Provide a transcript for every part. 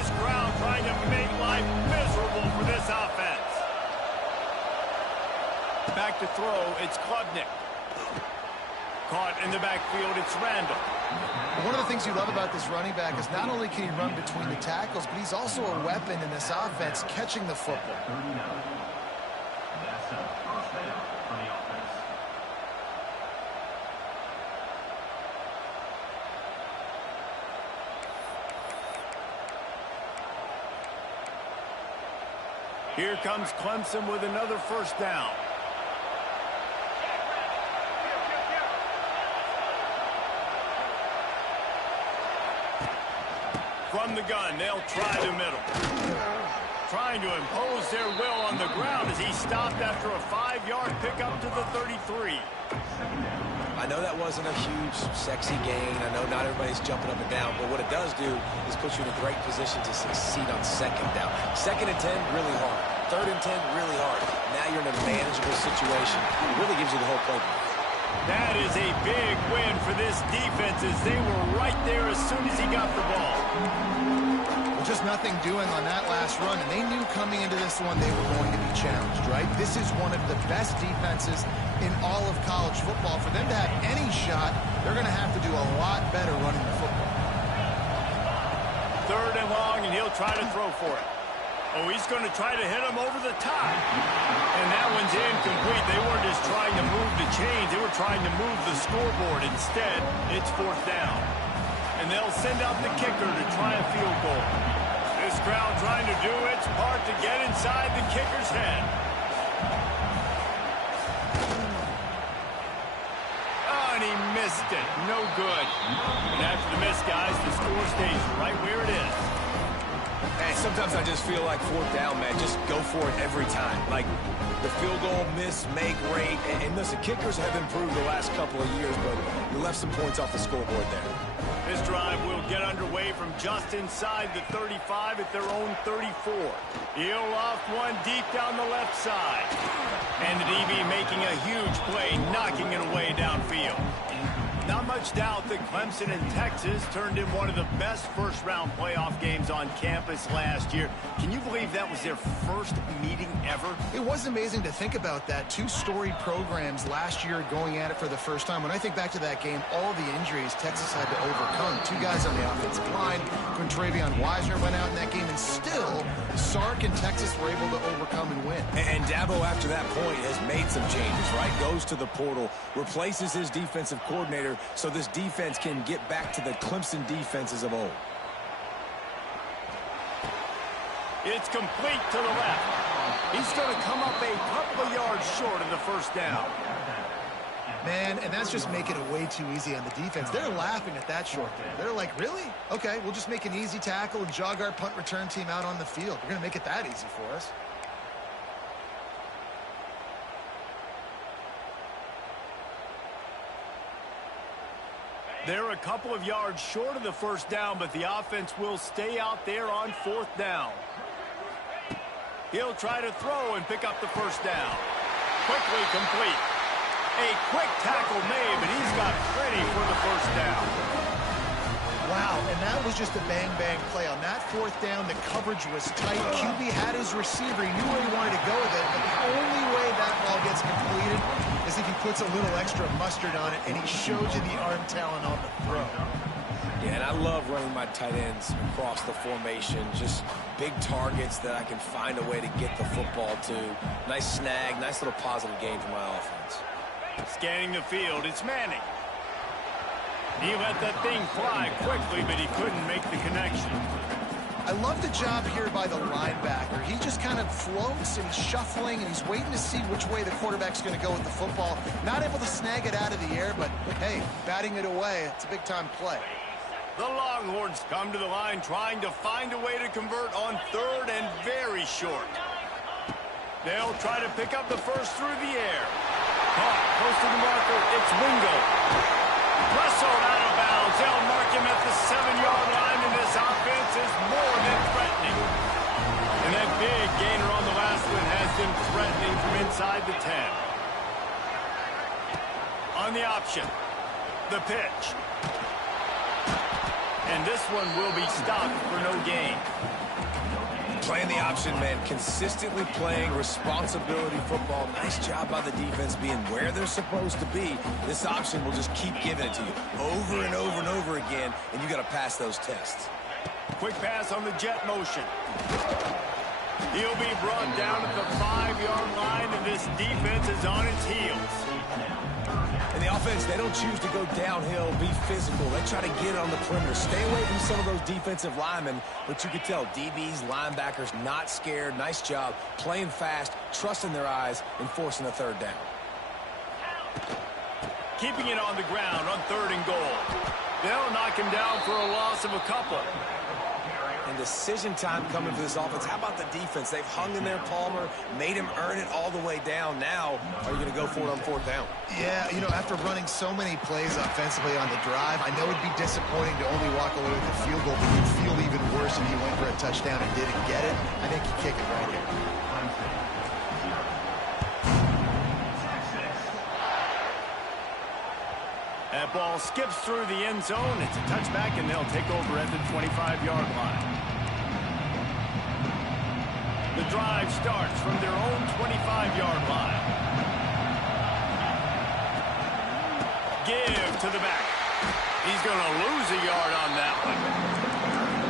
This crowd trying to make life miserable for this offense. Back to throw, it's Klubnik. Caught in the backfield, it's Randall. One of the things you love about this running back is not only can he run between the tackles, but he's also a weapon in this offense, catching the football. Here comes Clemson with another first down. From the gun, they'll try the middle. Trying to impose their will on the ground as he stopped after a 5-yard pickup to the 33. I know that wasn't a huge, sexy gain. I know not everybody's jumping up and down, but what it does do is put you in a great position to succeed on second down. 2nd and 10, really hard. 3rd and 10, really hard. Now you're in a manageable situation. It really gives you the whole playbook. That is a big win for this defense as they were right there as soon as he got the ball. Well, just nothing doing on that last run, and they knew coming into this one they were going to be challenged, right? This is one of the best defenses in all of college football. For them to have any shot, they're going to have to do a lot better running the football. 3rd and long, and he'll try to throw for it. Oh, he's going to try to hit him over the top. And that one's incomplete. They weren't just trying to move the chains. They were trying to move the scoreboard. Instead, it's 4th down. And they'll send out the kicker to try a field goal. This crowd trying to do its part to get inside the kicker's head. Oh, and he missed it. No good. And after the miss, guys, the score stays right where it is. Hey, sometimes I just feel like 4th down, man. Just go for it every time. Like the field goal, miss, make rate. And listen, kickers have improved the last couple of years, but you left some points off the scoreboard there. This drive will get underway from just inside the 35 at their own 34. He'll loft one deep down the left side. And the DB making a huge play, knocking it away downfield. Not much doubt that Clemson and Texas turned in one of the best first-round playoff games on campus last year. Can you believe that was their first meeting ever? It was amazing to think about that. 2 storied programs last year going at it for the first time. When I think back to that game, all the injuries Texas had to overcome. 2 guys on the offensive line. Quintravion Wisener went out in that game, and still, Sark and Texas were able to overcome and win. And Dabo, after that point, has made some changes, right? Goes to the portal, replaces his defensive coordinator, so this defense can get back to the Clemson defenses of old. It's complete to the left. He's going to come up a couple of yards short of the first down. Man, and that's just making it way too easy on the defense. They're laughing at that short game. They're like, really? Okay, we'll just make an easy tackle and jog our punt return team out on the field. We're going to make it that easy for us. They're a couple of yards short of the first down, but the offense will stay out there on 4th down. He'll try to throw and pick up the first down. Quickly complete. A quick tackle made, but he's got plenty for the first down. Wow, and that was just a bang-bang play. On that 4th down, the coverage was tight. QB had his receiver. He knew where he wanted to go with it, but the only way that ball gets completed is if he puts a little extra mustard on it, and he shows you the arm talent on the throw. Yeah, and I love running my tight ends across the formation. Just big targets that I can find a way to get the football to. Nice snag, nice little positive gain for my offense. Scanning the field, it's Manning. He let that thing fly quickly, but he couldn't make the connection. I love the job here by the linebacker. He just kind of floats and he's shuffling and he's waiting to see which way the quarterback's going to go with the football. Not able to snag it out of the air, but hey, batting it away, it's a big-time play. The Longhorns come to the line trying to find a way to convert on 3rd and very short. They'll try to pick up the first through the air. Caught close to the marker, it's Wingo. Wrestled out of bounds. They'll mark him at the 7-yard line, and this offense is more than threatening. And that big gainer on the last one has them threatening from inside the 10. On the option, the pitch. And this one will be stopped for no gain. Playing the option, man. Consistently playing responsibility football. Nice job by the defense being where they're supposed to be. This option will just keep giving it to you over and over and over again, and you got to pass those tests. Quick pass on the jet motion. He'll be brought down at the 5-yard line, and this defense is on its heels. And the offense, they don't choose to go downhill, be physical. They try to get it on the perimeter. Stay away from some of those defensive linemen, but you can tell DBs, linebackers, not scared. Nice job playing fast, trusting their eyes, and forcing a third down. Keeping it on the ground on 3rd and goal. They'll knock him down for a loss of a couple. And decision time coming for this offense. How about the defense? They've hung in there, Palmer, made him earn it all the way down. Now, are you going to go for it on 4th down? Yeah, you know, after running so many plays offensively on the drive, I know it'd be disappointing to only walk away with a field goal, but you'd feel even worse if he went for a touchdown and didn't get it. I think you kick it right here. That ball skips through the end zone. It's a touchback, and they'll take over at the 25-yard line. The drive starts from their own 25-yard line. Give to the back. He's going to lose a yard on that one.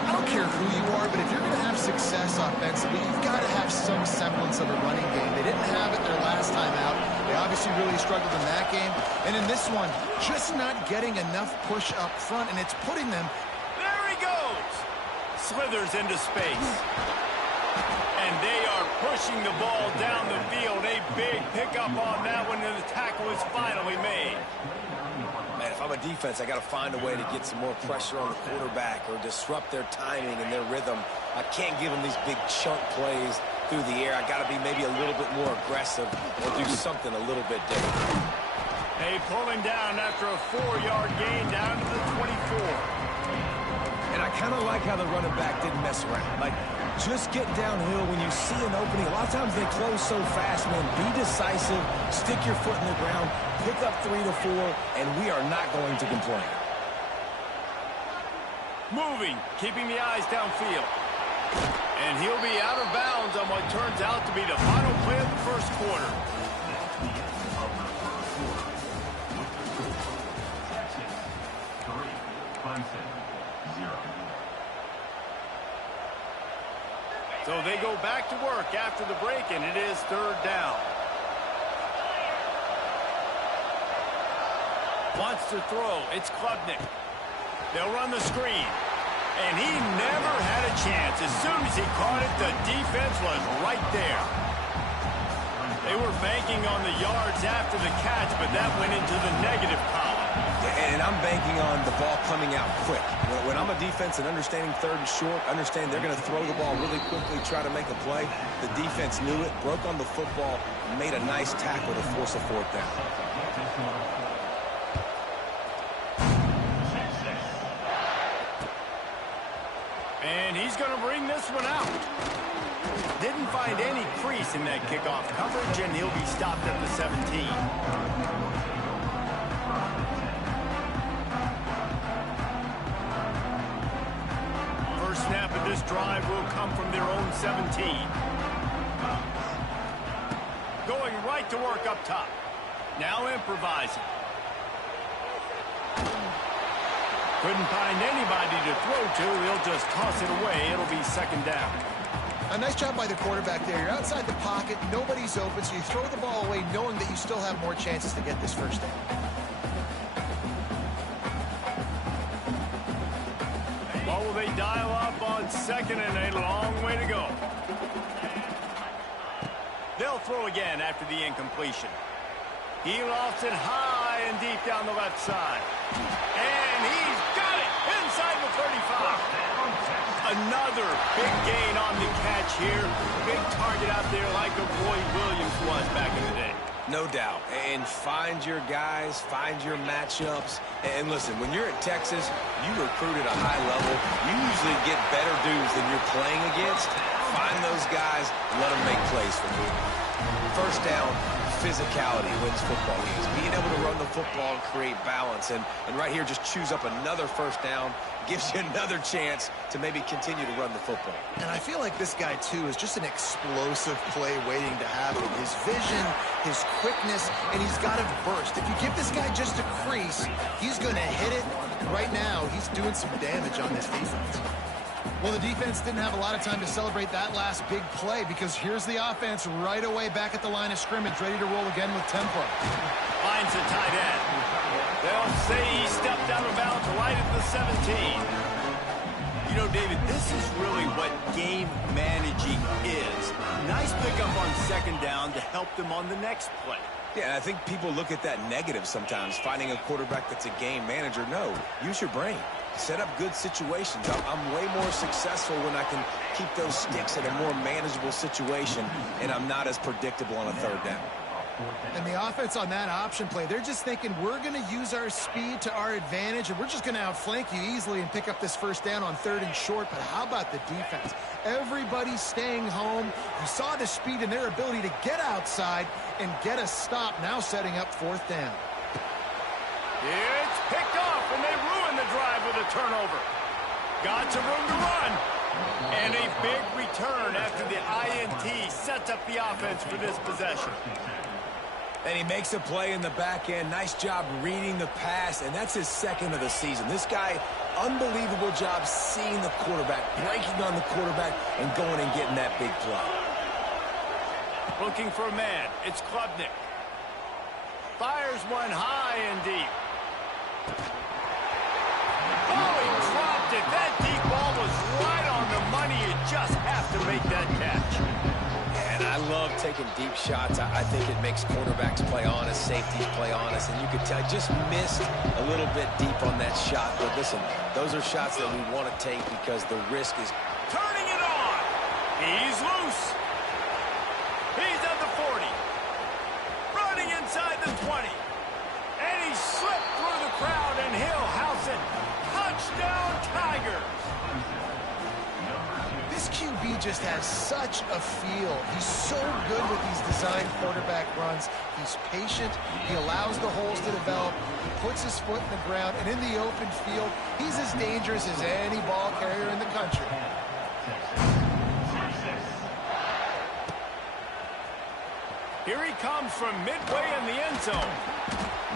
I don't care who you are, but if you're going to have success offensively, you've got to have some semblance of a running game. They didn't have it their last time out. They obviously really struggled in that game. And in this one, just not getting enough push up front, and it's putting them... There he goes! Slithers into space. And they are pushing the ball down the field. A big pickup on that one, and the tackle is finally made. Man, if I'm a defense, I got to find a way to get some more pressure on the quarterback or disrupt their timing and their rhythm. I can't give them these big chunk plays through the air. I got to be maybe a little bit more aggressive or do something a little bit different. They pull him down after a 4-yard gain down to the 24. And I kind of like how the running back didn't mess around. Like, just get downhill when you see an opening. A lot of times they close so fast, man. Be decisive, stick your foot in the ground, pick up 3 to 4, and we are not going to complain. Moving, keeping the eyes downfield. And he'll be out of bounds on what turns out to be the final play of the first quarter. So they go back to work after the break, and it is 3rd down. Wants to throw. It's Klubnik. They'll run the screen. And he never had a chance. As soon as he caught it, the defense was right there. They were banking on the yards after the catch, but that went into the negative column. And I'm banking on the ball coming out quick. When I'm a defense and understanding 3rd and short, understand they're going to throw the ball really quickly, try to make a play. The defense knew it, broke on the football, made a nice tackle to force a 4th down. And he's going to bring this one out. Didn't find any crease in that kickoff coverage, and he'll be stopped at the 17. First snap of this drive will come from their own 17. Going right to work up top. Now improvising. Couldn't find anybody to throw to. He'll just toss it away. It'll be 2nd down. A nice job by the quarterback there. You're outside the pocket. Nobody's open, so you throw the ball away knowing that you still have more chances to get this first down. What will they dial up on 2nd and a long way to go? They'll throw again after the incompletion. He lofts it high and deep down the left side. And he's got it inside the 35. Another big gain on the catch here. Big target out there like a Roy Williams was back in the day. No doubt. And find your guys, find your matchups. And listen, when you're at Texas, you recruit at a high level. You usually get better dudes than you're playing against. Find those guys, let them make plays for you. First down, physicality wins football games. Being able to run the football and create balance. And right here, just choose up another first down. Gives you another chance to maybe continue to run the football. And I feel like this guy, too, is just an explosive play waiting to happen. His vision, his quickness, and he's got to burst. If you give this guy just a crease, he's going to hit it. Right now, he's doing some damage on this defense. Well, the defense didn't have a lot of time to celebrate that last big play because here's the offense right away back at the line of scrimmage, ready to roll again with tempo. Finds a tight end. They'll say he stepped out of bounds right at the 17. You know, David, this is really what game managing is. Nice pickup on second down to help them on the next play. Yeah, and I think people look at that negative sometimes, finding a quarterback that's a game manager. No, use your brain. Set up good situations. I'm way more successful when I can keep those sticks in a more manageable situation, and I'm not as predictable on a third down. And the offense on that option play, they're just thinking we're going to use our speed to our advantage, and we're just going to outflank you easily and pick up this first down on 3rd and short. But how about the defense? Everybody's staying home. You saw the speed and their ability to get outside and get a stop, now setting up 4th down. It's picked off, and they ruin the drive with a turnover. Got some room to run. And a big return after the INT sets up the offense for this possession. And he makes a play in the back end. Nice job reading the pass, and that's his 2nd of the season. This guy, unbelievable job seeing the quarterback, breaking on the quarterback, and going and getting that big play. Looking for a man. It's Klubnik. Fires one high and deep. Oh, he dropped it. That deep ball was right on the money. You just have to make that catch. And I love taking deep shots. I think it makes quarterbacks play honest, safeties play honest, and you could tell I just missed a little bit deep on that shot. But listen, those are shots that we want to take because the risk is turning it on. He's loose. He's at the 40. Running inside the 20. And he slipped through the crowd, and he'll house it. Touchdown, Tigers. This QB just has such a feel. He's so good with these design quarterback runs. He's patient. He allows the holes to develop. He puts his foot in the ground. And in the open field, he's as dangerous as any ball carrier in the country. Here he comes from midway in the end zone.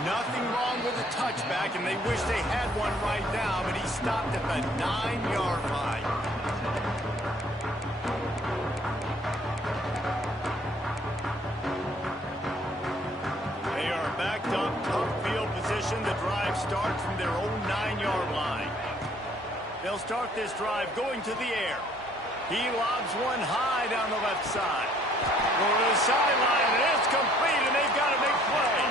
Nothing wrong with the touchback, and they wish they had one right now, but he stopped at the 9-yard line. They are backed up, tough field position. The drive starts from their own 9-yard line. They'll start this drive going to the air. He lobs one high down the left side. Over the sideline, and it's complete, and they've got to make play.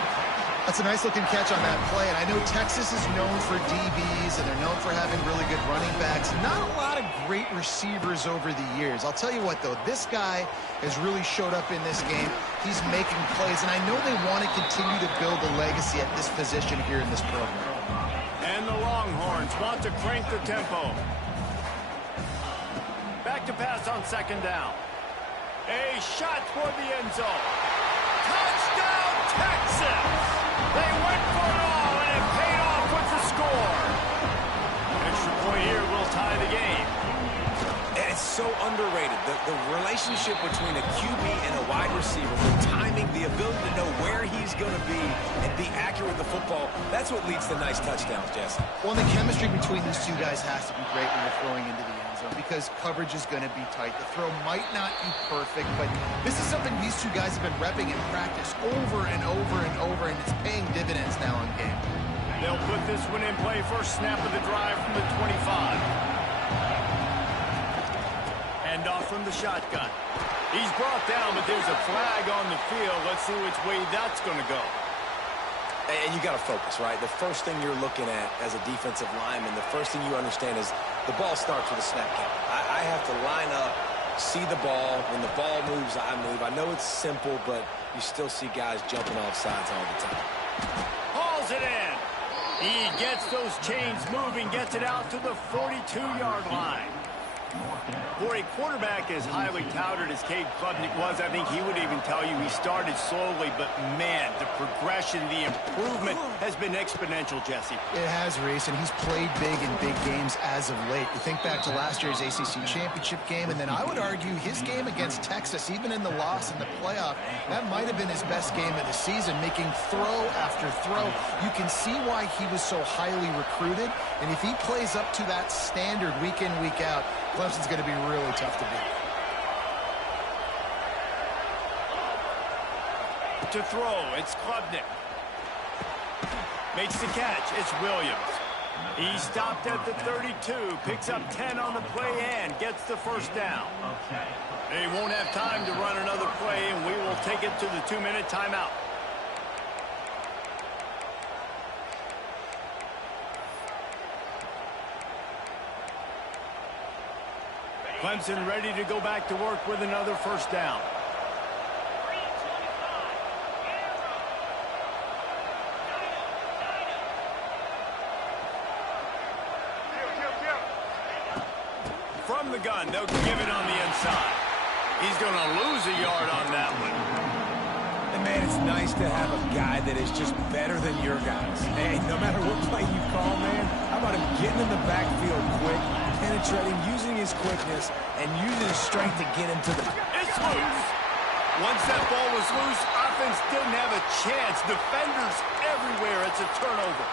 That's a nice-looking catch on that play, and I know Texas is known for DBs, and they're known for having really good running backs. Not a lot of great receivers over the years. I'll tell you what, though, this guy has really showed up in this game. He's making plays, and I know they want to continue to build a legacy at this position here in this program. And the Longhorns want to crank the tempo. Back to pass on second down. A shot toward the end zone. Touchdown, Texas! They went for it all, and it paid off with the score. Extra point here will tie the game. And it's so underrated. The relationship between a QB and a wide receiver, the timing, the ability to know where he's going to be and be accurate with the football, that's what leads to nice touchdowns, Jesse. Well, the chemistry between these two guys has to be great when you're throwing into the end zone because coverage is going to be tight. The throw might not be perfect, but this is something these two guys have been repping in practice over and over and over, and it's paying dividends now in game. They'll put this one in play. First snap of the drive from the 25. Hand off from the shotgun. He's brought down, but there's a flag on the field. Let's see which way that's going to go. And you got to focus, right? The first thing you're looking at as a defensive lineman, the first thing you understand is the ball starts with a snap count. I have to line up, see the ball. When the ball moves, I move. I know it's simple, but you still see guys jumping off sides all the time. Hauls it in. He gets those chains moving, gets it out to the 42-yard line. For a quarterback as highly touted as Cade Klubnik was, I think he would even tell you he started slowly, but man, the progression, the improvement has been exponential, Jesse. It has, Reese, and he's played big in big games as of late. You think back to last year's ACC championship game, and then I would argue his game against Texas, even in the loss in the playoff, that might have been his best game of the season, making throw after throw. You can see why he was so highly recruited, and if he plays up to that standard week in, week out, Clemson's going to be really tough to beat. To throw, it's Klubnik. Makes the catch, it's Williams. He stopped at the 32, picks up 10 on the play and gets the first down. They won't have time to run another play, and we will take it to the 2-minute timeout. Clemson ready to go back to work with another first down. From the gun, they'll give it on the inside. He's going to lose a yard on that one. And man, it's nice to have a guy that is just better than your guys. Hey, no matter what play you call, man, how about him getting in the backfield quick, penetrating, using his quickness, and using his strength to get into the... It's loose. Once that ball was loose, offense didn't have a chance. Defenders everywhere. It's a turnover.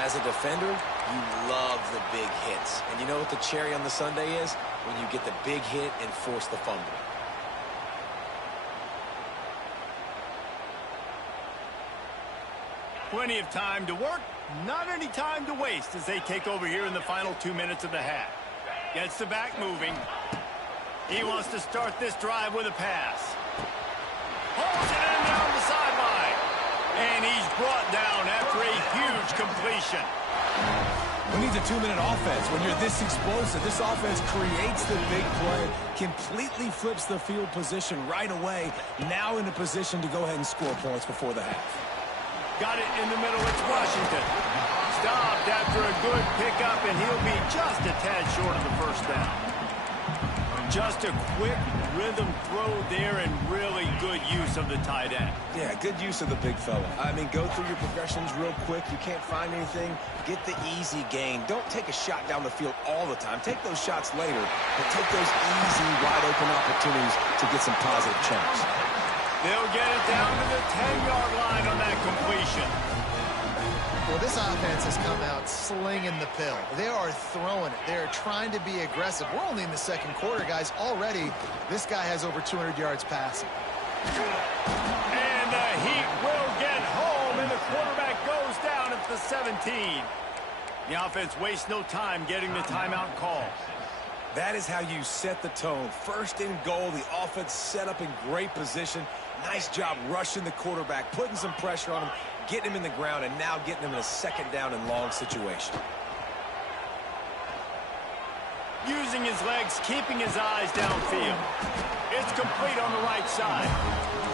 As a defender, you love the big hits. And you know what the cherry on the sundae is? When you get the big hit and force the fumble. Plenty of time to work, not any time to waste as they take over here in the final 2 minutes of the half. Gets the back moving. He wants to start this drive with a pass. Holds it in down the sideline. And he's brought down after a huge completion. Who needs a 2-minute offense? When you're this explosive, this offense creates the big play, completely flips the field position right away, now in a position to go ahead and score points before the half. Got it in the middle. It's Washington. Stopped after a good pickup, and he'll be just a tad short of the first down. Just a quick rhythm throw there and really good use of the tight end. Yeah, good use of the big fella. I mean, go through your progressions real quick. You can't find anything. Get the easy gain. Don't take a shot down the field all the time. Take those shots later, but take those easy, wide-open opportunities to get some positive chunks. They'll get it down to the 10-yard line on that completion. Well, this offense has come out slinging the pill. They are throwing it. They're trying to be aggressive. We're only in the second quarter, guys. Already, this guy has over 200 yards passing. And the Heat will get home, and the quarterback goes down at the 17. The offense wastes no time getting the timeout call. That is how you set the tone. First and goal, the offense set up in great position. Nice job rushing the quarterback, putting some pressure on him, getting him in the ground, and now getting him in a second down and long situation. Using his legs, keeping his eyes downfield. It's complete on the right side.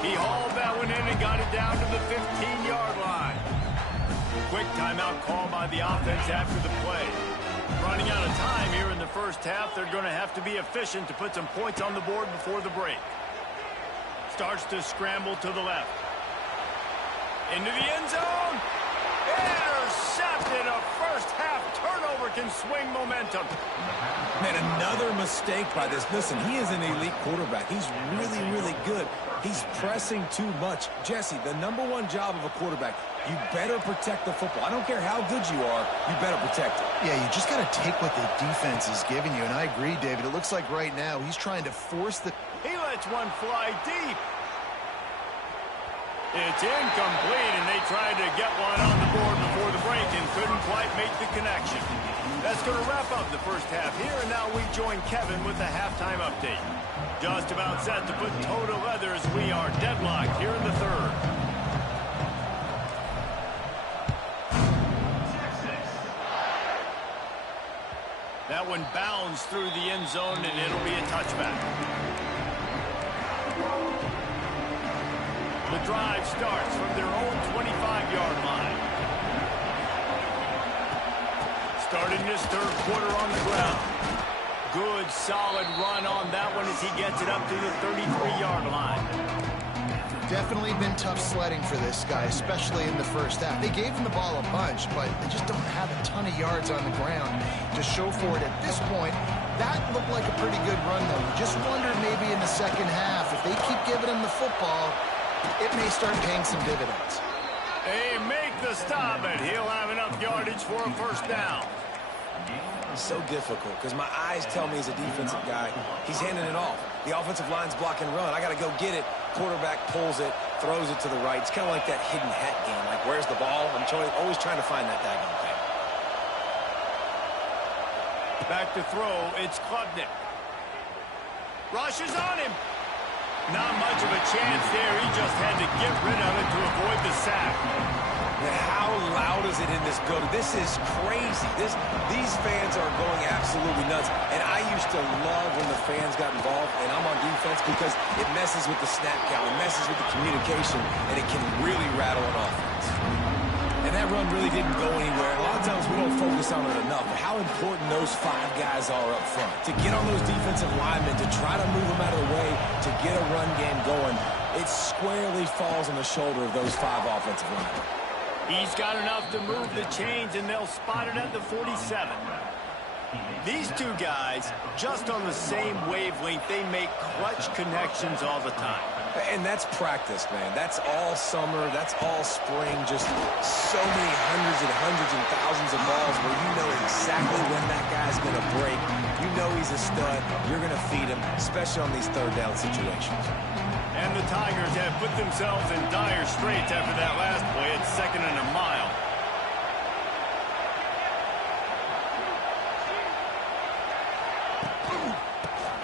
He hauled that one in and got it down to the 15-yard line. Quick timeout call by the offense after the play. Running out of time here in the first half, they're going to have to be efficient to put some points on the board before the break. Starts to scramble to the left. Into the end zone. Intercepted. A first half turnover can swing momentum. Man, another mistake by this. Listen, he is an elite quarterback. He's really, really good. He's pressing too much. Jesse, the #1 job of a quarterback, you better protect the football. I don't care how good you are, you better protect it. Yeah, you just got to take what the defense is giving you, and I agree, David. It looks like right now he's trying to force the... He lets one fly deep. It's incomplete, and they tried to get one on the board before the break and couldn't quite make the connection. That's going to wrap up the first half here, and now we join Kevin with the halftime update. Just about set to put toe to leather as we are deadlocked here in the third. That one bounds through the end zone, and it'll be a touchback. The drive starts from their own 25-yard line. Starting this third quarter on the ground. good, solid run on that one as he gets it up to the 33-yard line. Definitely been tough sledding for this guy, especially in the first half. They gave him the ball a bunch, but they just don't have a ton of yards on the ground to show for it at this point. That looked like a pretty good run, though. You just wondered maybe in the second half, if they keep giving him the football, it may start paying some dividends. They make the stop, and he'll have enough yardage for a first down. It's so difficult because my eyes tell me he's a defensive guy. He's handing it off. The offensive line's block and run. I got to go get it. Quarterback pulls it, throws it to the right. It's kind of like that hidden hat game. Like, where's the ball? I'm always trying to find that daggone thing. Back to throw. It's Klubnik. Rushes on him. Not much of a chance there. He just had to get rid of it to avoid the sack. How loud is it in this building? This is crazy. These fans are going absolutely nuts. And I used to love when the fans got involved, and I'm on defense because it messes with the snap count. It messes with the communication, and it can really rattle an offense. And that run really didn't go anywhere. A lot of times we don't focus on it enough. But how important those 5 guys are up front. To get on those defensive linemen, to try to move them out of the way, to get a run game going, it squarely falls on the shoulder of those 5 offensive linemen. He's got enough to move the chains, and they'll spot it at the 47. These two guys, just on the same wavelength, they make clutch connections all the time. And that's practice, man. That's all summer. That's all spring. Just so many hundreds and thousands of balls where you know exactly when that guy's going to break. You know he's a stud. You're going to feed him, especially on these third down situations. And the Tigers have put themselves in dire straits after that last play. It's 2nd and a mile.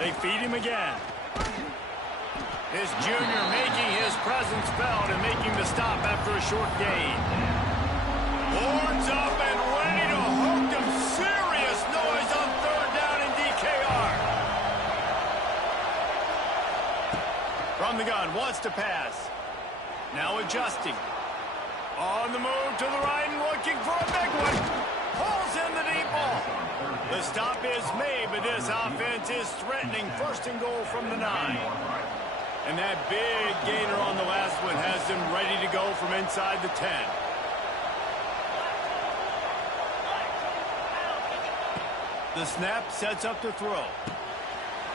They feed him again. This junior making his presence felt and making the stop after a short gain. Horns up and ready to hook him. Serious noise on 3rd down in DKR. From the gun, wants to pass. Now adjusting. On the move to the right and looking for a big one. Pulls in the deep ball. The stop is made, but this offense is threatening 1st and goal from the 9. And that big gainer on the last one has them ready to go from inside the 10. The snap sets up to throw.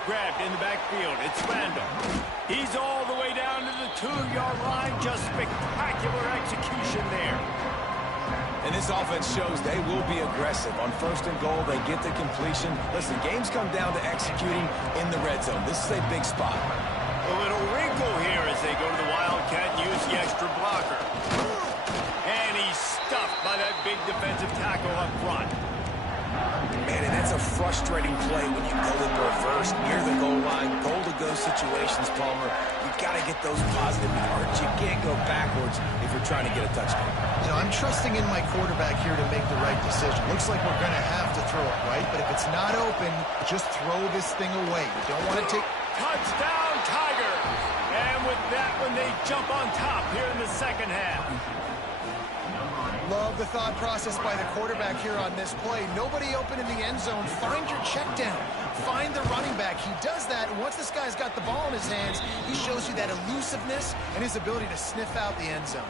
Grabbed in the backfield. It's Randall. He's all the way down to the 2-yard line. Just spectacular execution there. And this offense shows they will be aggressive. On 1st and goal, they get the completion. Listen, games come down to executing in the red zone. This is a big spot. A little wrinkle here as they go to the Wildcat and use the extra blocker. And he's stuffed by that big defensive tackle up front. Man, and that's a frustrating play when you go in reverse near the goal line. Goal-to-go situations, Palmer. You got to get those positive yards. You can't go backwards if you're trying to get a touchdown. You know, I'm trusting in my quarterback here to make the right decision. Looks like we're going to have to throw it, right? But if it's not open, just throw this thing away. You don't want to take... Touchdown, Tigers! And with that one, they jump on top here in the 2nd half. Love the thought process by the quarterback here on this play. Nobody open in the end zone. Find your check down. Find the running back. He does that, and once this guy's got the ball in his hands, he shows you that elusiveness and his ability to sniff out the end zone.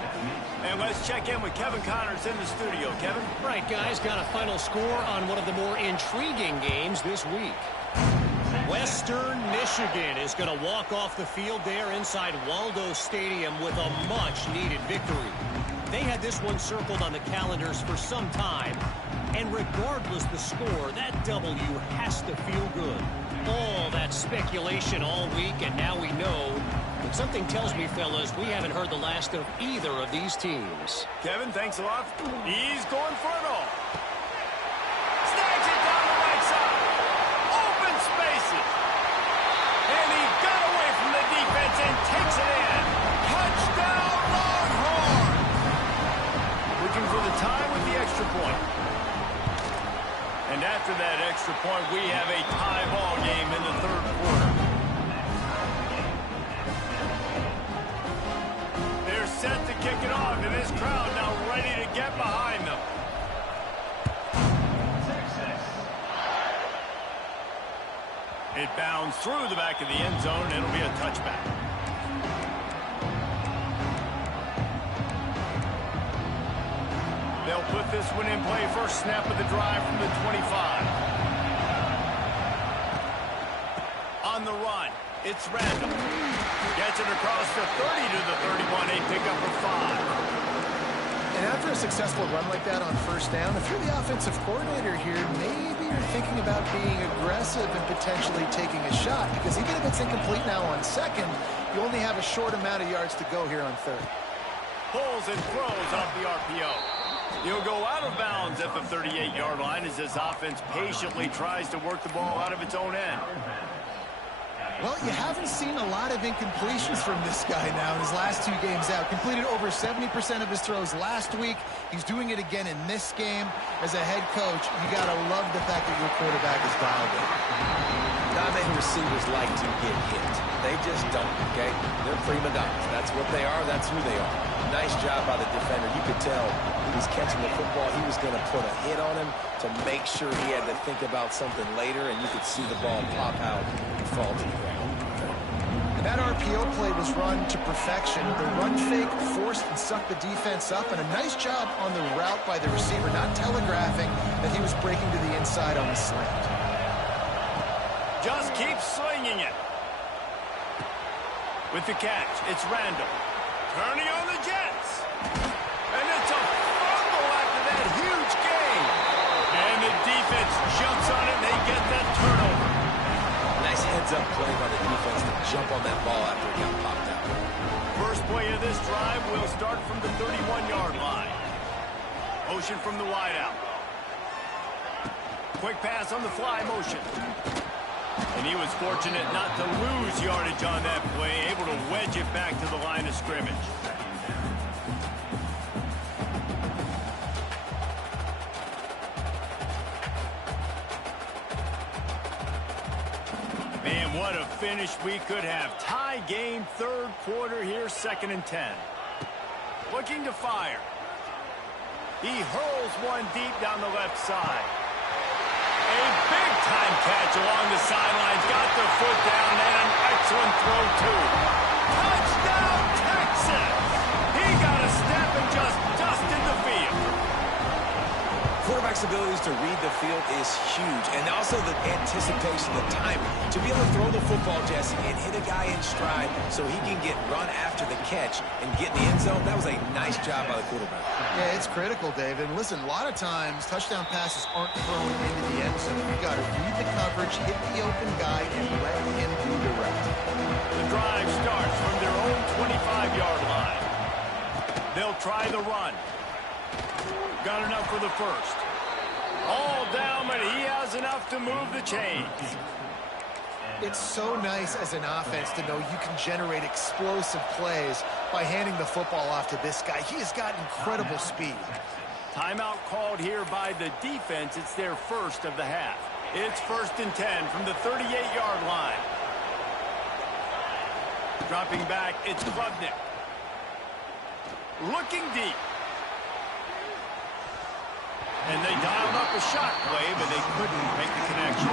And let's check in with Kevin Connors in the studio. Kevin? Right, guys, got a final score on one of the more intriguing games this week. Western Michigan is going to walk off the field there inside Waldo Stadium with a much-needed victory. They had this one circled on the calendars for some time, and regardless the score, that W has to feel good. All that speculation all week, and now we know. But something tells me, fellas, we haven't heard the last of either of these teams. Kevin, thanks a lot. He's going for it all. Snags it down the right side. Open spaces. And he got away from the defense and takes it in. Touchdown, Longhorns! Looking for the time with the extra point. And after that extra point, we have a tie ball game in the 3rd quarter. They're set to kick it off, and this crowd now ready to get behind them. It bounds through the back of the end zone, and it'll be a touchback. They'll put this one in play. First snap of the drive from the 25. On the run, it's Randall. Gets it across the 30 to the 31. A pickup of 5. And after a successful run like that on first down, if you're the offensive coordinator here, maybe you're thinking about being aggressive and potentially taking a shot, because even if it's incomplete now on second, you only have a short amount of yards to go here on third. Pulls and throws off the RPO. He'll go out of bounds at the 38-yard line as this offense patiently tries to work the ball out of its own end. Well, you haven't seen a lot of incompletions from this guy now in his last 2 games out. Completed over 70% of his throws last week. He's doing it again in this game. As a head coach, you got to love the fact that your quarterback is dialed in. Not many receivers like to get hit. They just don't, okay? They're prima donnas. That's what they are. That's who they are. Nice job by the defender. You could tell he was catching the football. He was going to put a hit on him to make sure he had to think about something later, and you could see the ball pop out and fall to the ground. And that RPO play was run to perfection. The run fake forced and sucked the defense up, and a nice job on the route by the receiver, not telegraphing that he was breaking to the inside on the slant. Just keep slinging it. With the catch, it's Randall. Turning on the Jets. And it's a fumble after that huge gain. And the defense jumps on it, and they get that turnover. Nice heads-up play by the defense to jump on that ball after it got popped out. First play of this drive will start from the 31-yard line. Motion from the wideout. Quick pass on the fly motion. And he was fortunate not to lose yardage on that play, able to wedge it back to the line of scrimmage. Man, what a finish we could have. Tie game, third quarter here, 2nd and 10. Looking to fire. He hurls one deep down the left side. A big-time catch along the sidelines. Got the foot down and an excellent throw, too. Touchdown, Texas! He got a step and just dusted the field. Quarterback's abilities to read the field is huge, and also the anticipation, the timing. To be able to throw the football, Jesse, and hit a guy in stride so he can get run after the catch and get in the end zone, that was a nice job by the quarterback. Yeah, it's critical, David. And listen, a lot of times, touchdown passes aren't thrown into the end zone. You got to read the coverage, hit the open guy, and let him do the rest. The drive starts from their own 25-yard line. They'll try the run. Got enough for the first. All down, but he has enough to move the chains. It's so nice as an offense to know you can generate explosive plays by handing the football off to this guy. He has got incredible speed. Timeout called here by the defense. It's their first of the half. It's 1st and 10 from the 38-yard line. Dropping back, it's Klubnik. Looking deep. And they dialed up a shot play, but they couldn't make the connection.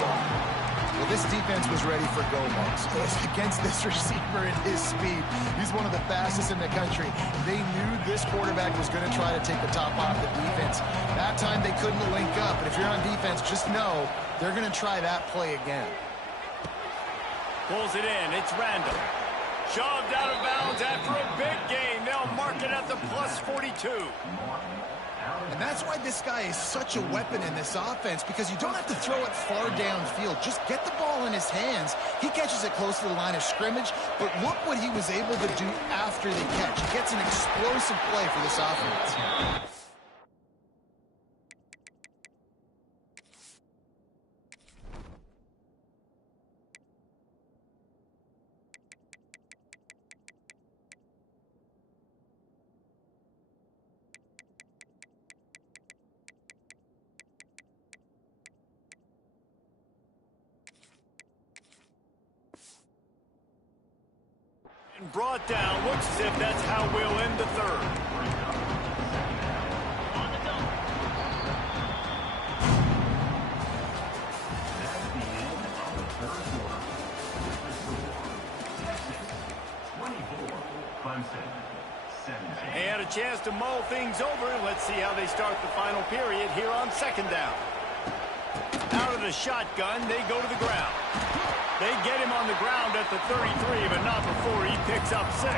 Well, this defense was ready for go marks. Against this receiver and his speed, he's one of the fastest in the country. They knew this quarterback was going to try to take the top off the defense. That time they couldn't link up, but if you're on defense, just know they're going to try that play again. Pulls it in. It's Randall. Shoved out of bounds after a big gain. They'll mark it at the plus 42. And that's why this guy is such a weapon in this offense, because you don't have to throw it far downfield. Just get the ball in his hands. He catches it close to the line of scrimmage, but look what he was able to do after the catch. He gets an explosive play for this offense. Brought down. Looks as if that's how we'll end the third. They had a chance to mull things over. Let's see how they start the final period here on second down. Out of the shotgun, they go to the ground. They get him on the ground at the 33, but not before he picks up 6.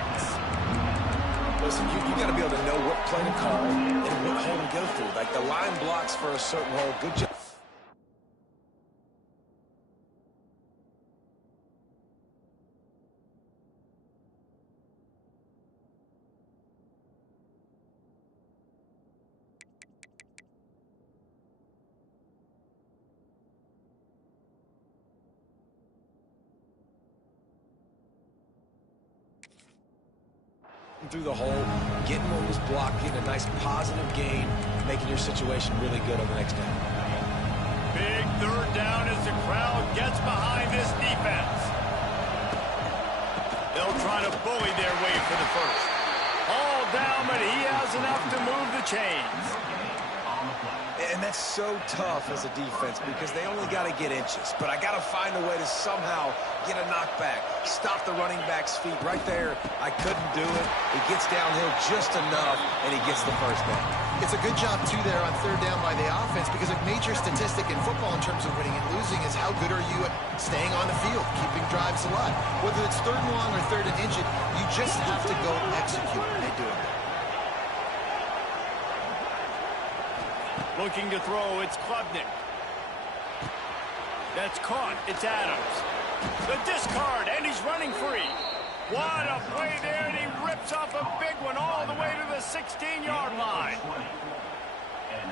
Listen, you got to be able to know what play to call and what hole to go through. Like the line blocks for a certain hole. Good job. Through the hole, getting what was blocked, getting a nice positive gain, making your situation really good on the next down. Big third down as the crowd gets behind this defense. They'll try to bully their way for the first. All down, but he has enough to move the chains. And that's so tough as a defense because they only got to get inches. But I got to find a way to somehow get a knockback, stop the running back's feet right there. I couldn't do it. He gets downhill just enough, and he gets the first down. It's a good job, too, there on third down by the offense because a major statistic in football in terms of winning and losing is how good are you at staying on the field, keeping drives alive. Whether it's third and long or third and inches, you just have to go execute, and they do it. Looking to throw, it's Klubnik. That's caught. It's Adams. The discard, and he's running free. What a play there, and he rips off a big one all the way to the 16-yard line.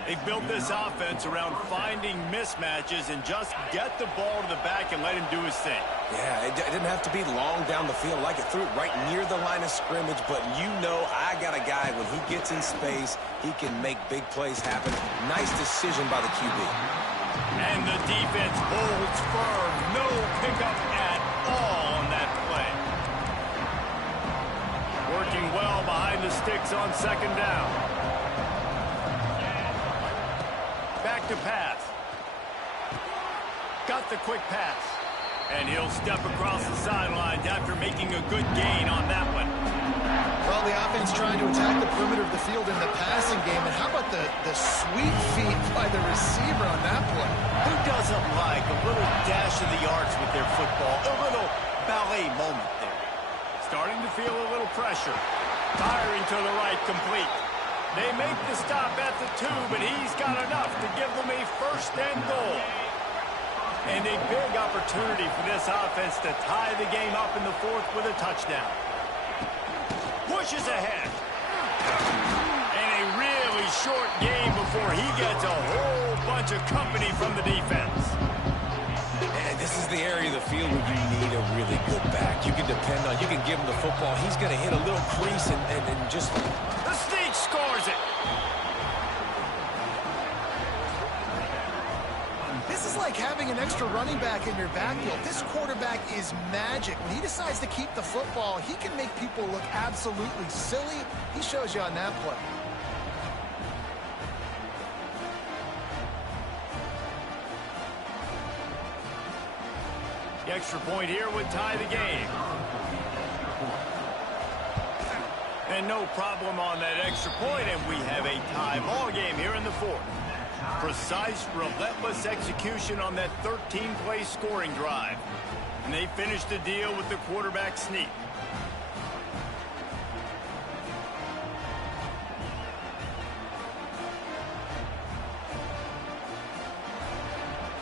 They built this offense around finding mismatches and just get the ball to the back and let him do his thing. Yeah, it didn't have to be long down the field. Like it threw it right near the line of scrimmage, but you know I got a guy, when he gets in space, he can make big plays happen. Nice decision by the QB. And the defense holds firm. No pickup at all on that play. Working well behind the sticks on second down. Back to pass. Got the quick pass. And he'll step across the sidelines after making a good gain on that one. Well, the offense trying to attack the perimeter of the field in the passing game. And how about the sweet feet by the receiver on that play? Who doesn't like a little dash of the arts with their football? A little ballet moment there. Starting to feel a little pressure. Firing to the right, complete. They make the stop at the 2, but he's got enough to give them a first and goal. And a big opportunity for this offense to tie the game up in the fourth with a touchdown. Pushes ahead. And a really short game before he gets a whole bunch of company from the defense. And this is the area of the field where you need a really good back. You can depend on, you can give him the football. He's going to hit a little crease and just... The Sneak scores it. This is like having an extra running back in your backfield. This quarterback is magic. When he decides to keep the football, he can make people look absolutely silly. He shows you on that play. The extra point here would tie the game. And no problem on that extra point, and we have a tie ball game here in the fourth. Precise, relentless execution on that 13-play scoring drive. And they finish the deal with the quarterback sneak.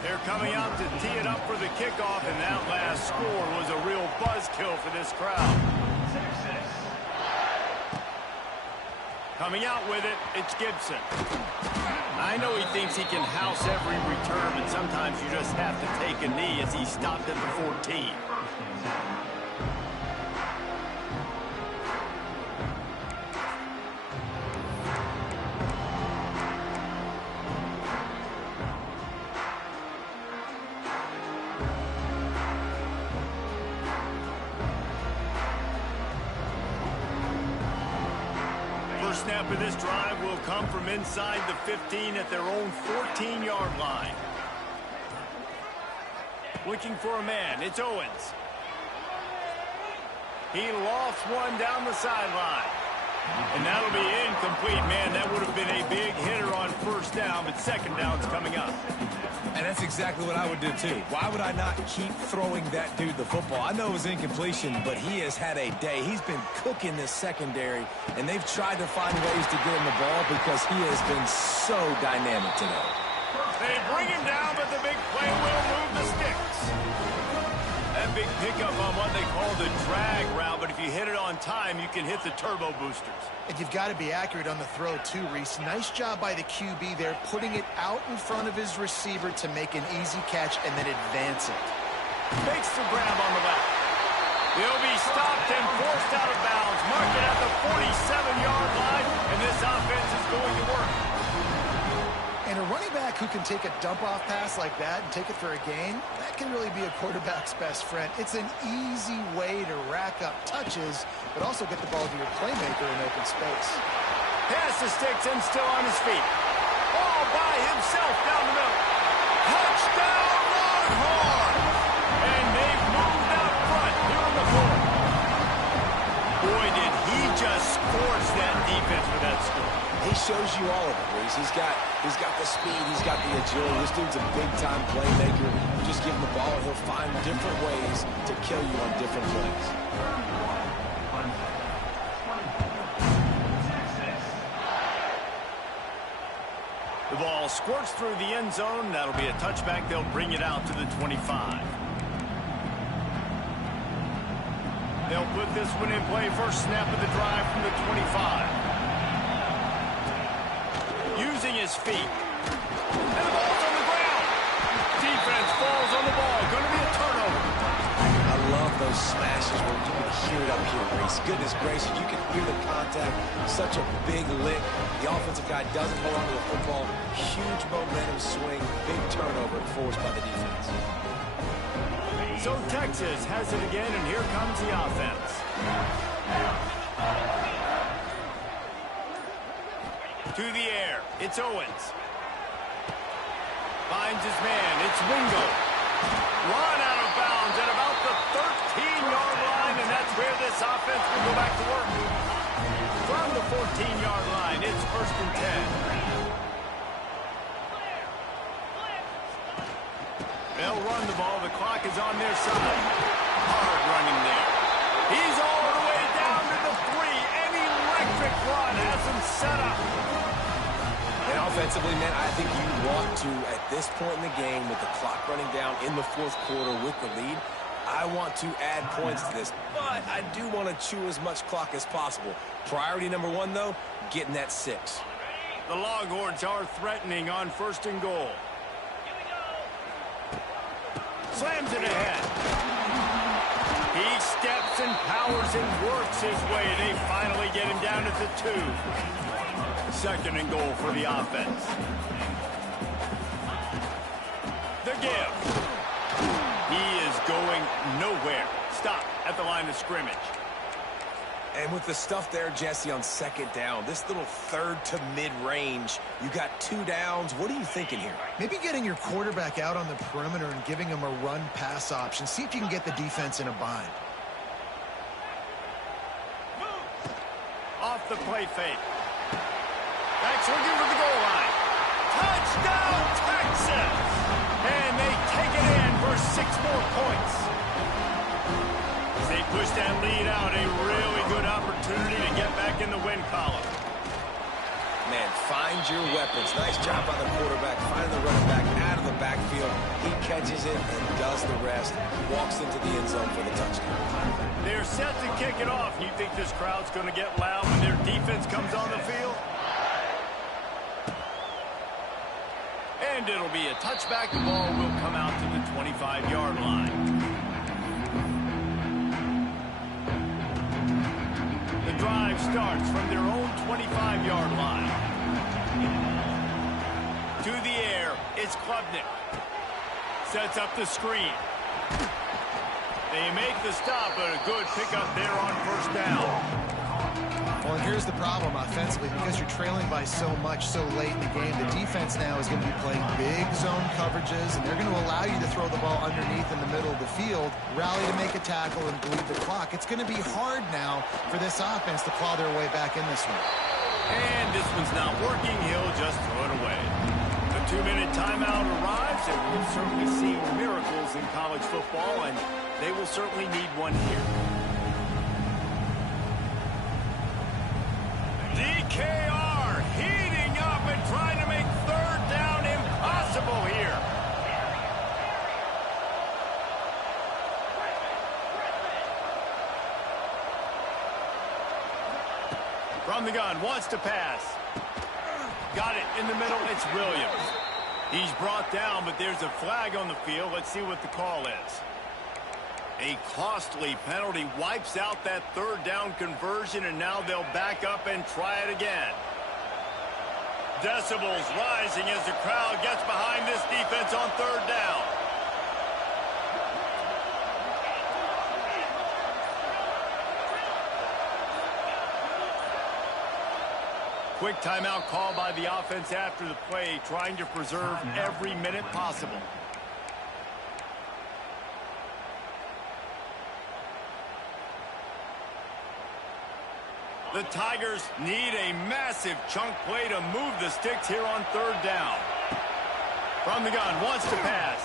They're coming out to tee it up for the kickoff, and that last score was a real buzzkill for this crowd. Coming out with it, it's Gibson. I know he thinks he can house every return, but sometimes you just have to take a knee as he stopped at the 14. First snap of this drive will come from inside the 15 at their own 14-yard line. Looking for a man, it's Owens. He lofts one down the sideline. And that'll be incomplete. Man, that would have been a big hitter on first down, but second down's coming up. And that's exactly what I would do, too. Why would I not keep throwing that dude the football? I know it was incompletion, but he has had a day. He's been cooking this secondary, and they've tried to find ways to get him the ball because he has been so dynamic today. They bring him down, but the big play will move the sticks. That big pickup on what they call the drag route, but if you hit it on time, you can hit the turbo boosters. And you've got to be accurate on the throw, too, Reese. Nice job by the QB there, putting it out in front of his receiver to make an easy catch and then advance it. Makes the grab on the left. He'll be stopped and forced out of bounds. Mark it at the 47-yard line, and this offense is going to work. And a running back who can take a dump-off pass like that and take it for a gain, that can really be a quarterback's best friend. It's an easy way to rack up touches, but also get the ball to your playmaker in open space. Pass the sticks and still on his feet. All by himself down the middle. Touchdown, Longhorn! And they've moved out front here on the floor. Boy, did he just scorch that defense for that score. He shows you all of it, Reese. He's got the speed, he's got the agility. This dude's a big-time playmaker. You just give him the ball, and he'll find different ways to kill you on different plays. The ball squirts through the end zone. That'll be a touchback. They'll bring it out to the 25. They'll put this one in play. First snap of the drive from the 25. Using his feet. And the ball's on the ground. Defense falls on the ball. Going to be a turnover. I love those smashes where you can hear it up here, Reese. Goodness gracious, you can hear the contact. Such a big lick. The offensive guy doesn't hold on to the football. Huge momentum swing. Big turnover forced by the defense. So Texas has it again, and here comes the offense. To the air, it's Owens. Finds his man, it's Wingo. Run out of bounds at about the 13-yard line, and that's where this offense will go back to work. From the 14-yard line, it's 1st and 10. They'll run the ball. The clock is on their side. Hard running there. He's all the way down to the 3. An electric run has him set up. And offensively, man, I think you want to, at this point in the game, with the clock running down in the 4th quarter with the lead, I want to add points to this. But I do want to chew as much clock as possible. Priority number 1, though, getting that 6. The Longhorns are threatening on 1st and goal. Slams it ahead. He steps and powers and works his way. They finally get him down at the 2. 2nd and goal for the offense. The give. He is going nowhere. Stop at the line of scrimmage. And with the stuff there, Jesse, on 2nd down, this little 3rd to mid-range, you got 2 downs. What are you thinking here? Maybe getting your quarterback out on the perimeter and giving him a run-pass option. See if you can get the defense in a bind. Off the play fake. Back swinging for the goal line. Touchdown, Texas! And they take it in for 6 more points. As they push that lead out, a really good opportunity to get back in the win column. Man, find your weapons. Nice job by the quarterback, finding the running back out of the backfield. He catches it and does the rest. Walks into the end zone for the touchdown. They're set to kick it off. You think this crowd's going to get loud when their defense comes on the field? And it'll be a touchback. The ball will come out to the 25-yard line. The drive starts from their own 25-yard line. To the air, it's Klubnik. Sets up the screen. They make the stop, but a good pickup there on 1st down. Well, and here's the problem offensively. Because you're trailing by so much so late in the game, the defense now is going to be playing big zone coverages, and they're going to allow you to throw the ball underneath in the middle of the field, rally to make a tackle, and bleed the clock. It's going to be hard now for this offense to claw their way back in this one. And this one's not working. He'll just throw it away. The 2-minute timeout arrives, and we've certainly seen miracles in college football, and they will certainly need one here. DKR heating up and trying to make third down impossible here. From the gun, wants to pass. Got it in the middle, it's Williams. He's brought down, but there's a flag on the field. Let's see what the call is. A costly penalty wipes out that third down conversion, and now they'll back up and try it again. Decibels rising as the crowd gets behind this defense on third down. Quick timeout call by the offense after the play, trying to preserve every minute possible. The Tigers need a massive chunk play to move the sticks here on third down. From the gun, wants to pass.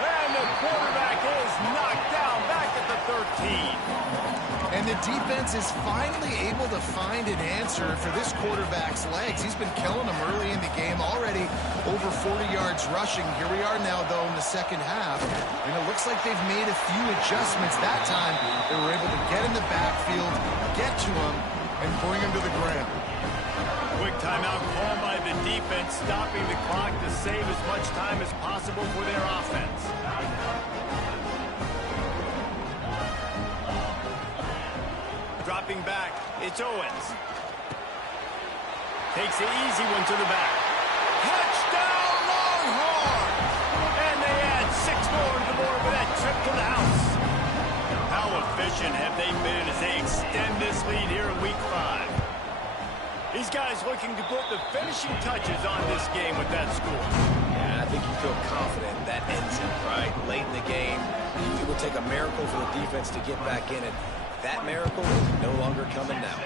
And the quarterback is knocked down back at the 13. And the defense is finally able to find an answer for this quarterback's legs. He's been killing them early in the game, already over 40 yards rushing. Here we are now, though, in the second half. And it looks like they've made a few adjustments. That time, they were able to get in the backfield, get to him, and bring him to the ground. Quick timeout called by the defense, stopping the clock to save as much time as possible for their offense. Dropping back, it's Owens. Takes the easy one to the back. Touchdown, Longhorns! And they add 6 more to the board with that trip to the house. How efficient have they been as they extend this lead here in Week 5? These guys looking to put the finishing touches on this game with that score. Yeah, I think you feel confident that ends it, right? Late in the game, it would take a miracle for the defense to get back in it. That miracle is no longer coming now.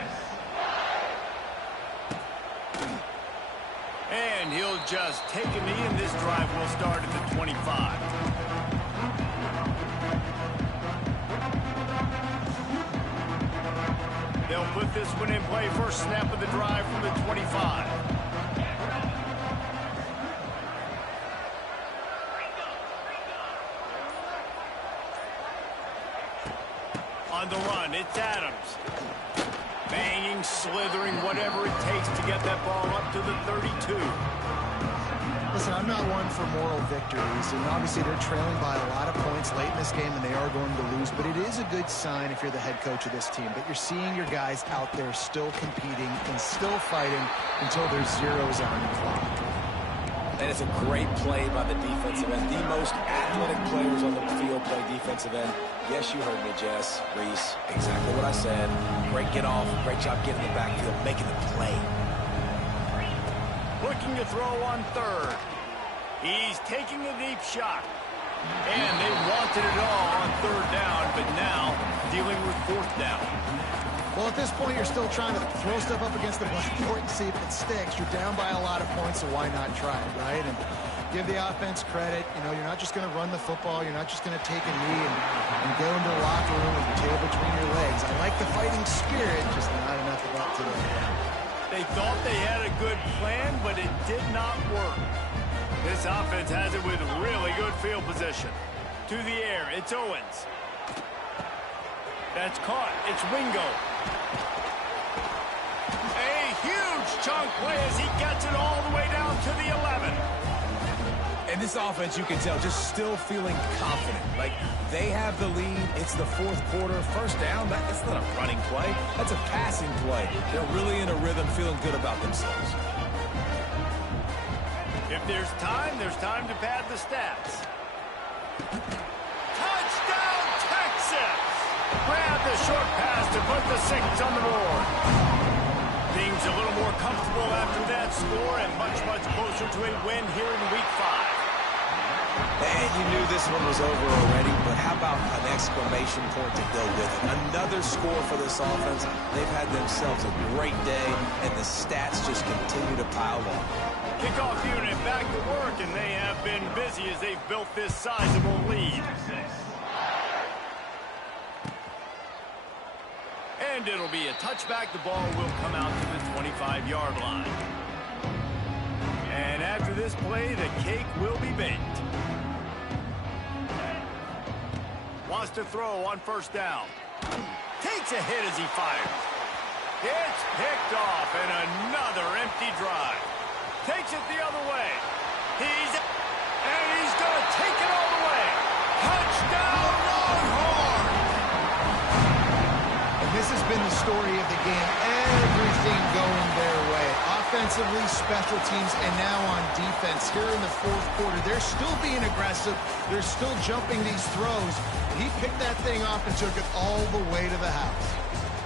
And he'll just take a knee, and this drive will start at the 25. They'll put this one in play. First snap of the drive from the 25. On the run, it's Adams. Banging, slithering, whatever it takes to get that ball up to the 32. Listen, I'm not one for moral victories, and obviously they're trailing by a lot of points late in this game, and they are going to lose, but it is a good sign if you're the head coach of this team, that you're seeing your guys out there still competing and still fighting until there's zeros on the clock. And it's a great play by the defensive end. The most athletic players on the field play defensive end. Yes, you heard me, Jess, Reese. Exactly what I said. Great get off. Great job getting the backfield, making the play. Looking to throw on third. He's taking a deep shot. And they wanted it all on third down, but now dealing with fourth down. Well, at this point, you're still trying to throw stuff up against the blackboard and see if it sticks. You're down by a lot of points, so why not try it, right? And give the offense credit. You know, you're not just going to run the football. You're not just going to take a knee and go into the locker room with your tail between your legs. I like the fighting spirit, just not enough of that today. They thought they had a good plan, but it did not work. This offense has it with really good field position. To the air, it's Owens. That's caught. It's Wingo. A huge chunk play as he gets it all the way down to the 11. And this offense, you can tell, just still feeling confident. Like, they have the lead. It's the fourth quarter. First down, that's not a running play. That's a passing play. They're really in a rhythm, feeling good about themselves. If there's time to pad the stats. Touchdown, Texas! Grab the short pass to put the Saints on the board. Things a little more comfortable after that score and much, much closer to a win here in Week 5. And you knew this one was over already, but how about an exclamation point to go with it? Another score for this offense. They've had themselves a great day, and the stats just continue to pile on. Kickoff unit back to work, and they have been busy as they've built this sizable lead. And it'll be a touchback. The ball will come out to the 25-yard line. And after this play, the cake will be baked. Wants to throw on first down. Takes a hit as he fires. It's picked off, and another empty drive. Takes it the other way. He's going to take it all the way. Touchdown, Longhorn! And this has been the story of the game. Everything going their way. Offensively, special teams, and now on defense. Here in the fourth quarter, they're still being aggressive. They're still jumping these throws. He picked that thing off and took it all the way to the house.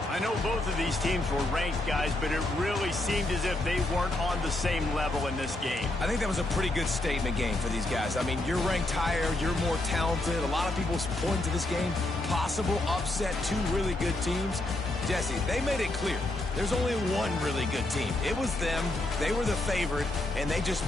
I know both of these teams were ranked, guys, but it really seemed as if they weren't on the same level in this game. I think that was a pretty good statement game for these guys. I mean, you're ranked higher, you're more talented. A lot of people point to this game, possible upset, two really good teams. Jesse, they made it clear. There's only one really good team. It was them. They were the favorite, and they just